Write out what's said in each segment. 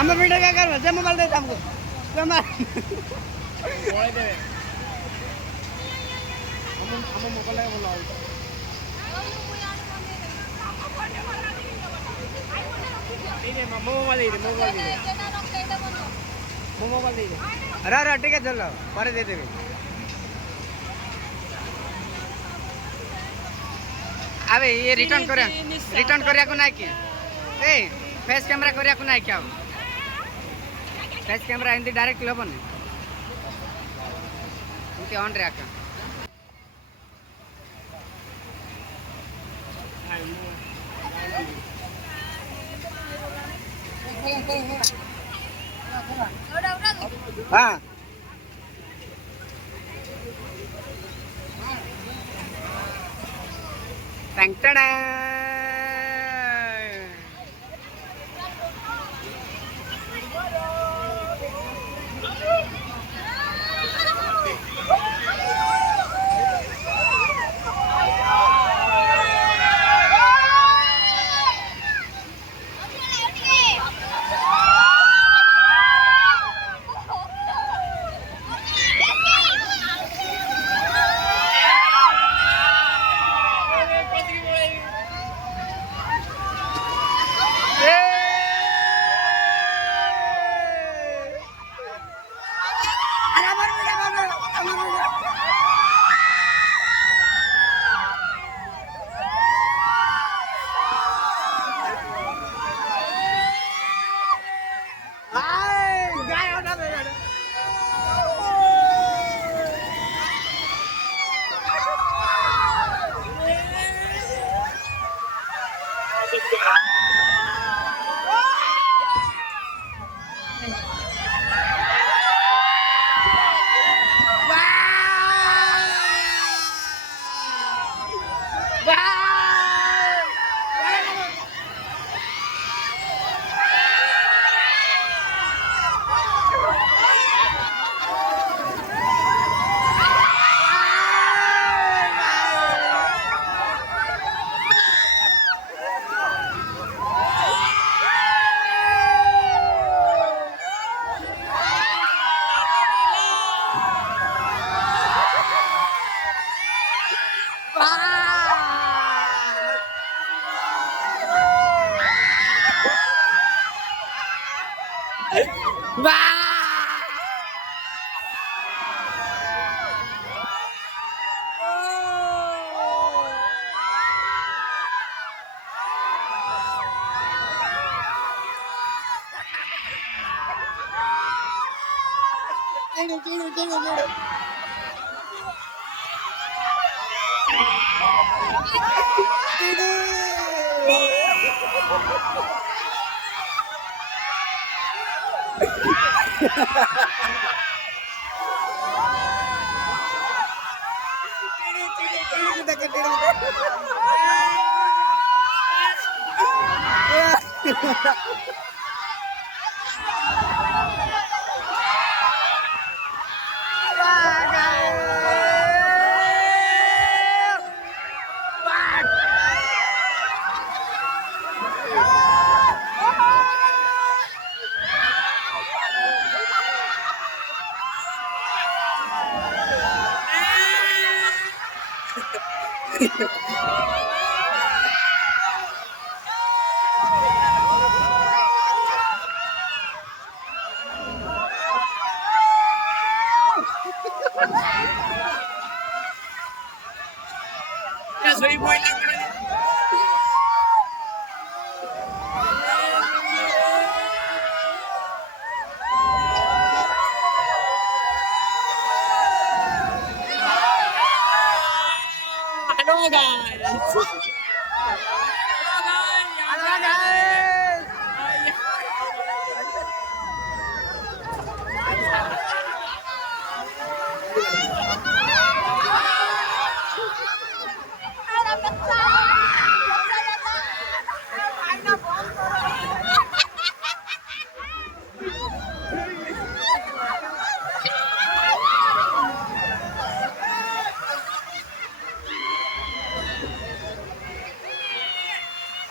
আমার ভিডিও কে করবে যে মোবাইল দিয়ে আমগো তোমার বড়াই দেবে আমার মোবাইল লাগে বলো এই নে মোবাইল দিয়ে মোবাইল দিয়ে মোবাইল দিয়ে अरे ठीक है चलो पर दे देंगे अबे ये रिटर्न करे को नहीं क्या ए फेस कैमरा करे को नहीं क्या फेस कैमरा इंदी डायरेक्ट लोबन इंती ऑन रे आका हाँ टंगटड़ा soy muy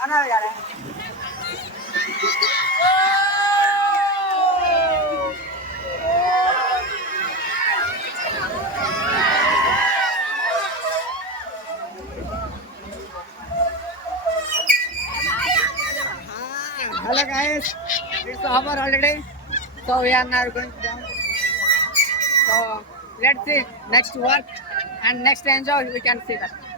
Hello guys. Hello guys, it's over already. So we are now going down. So let's see next work and next enjoy. We can see that.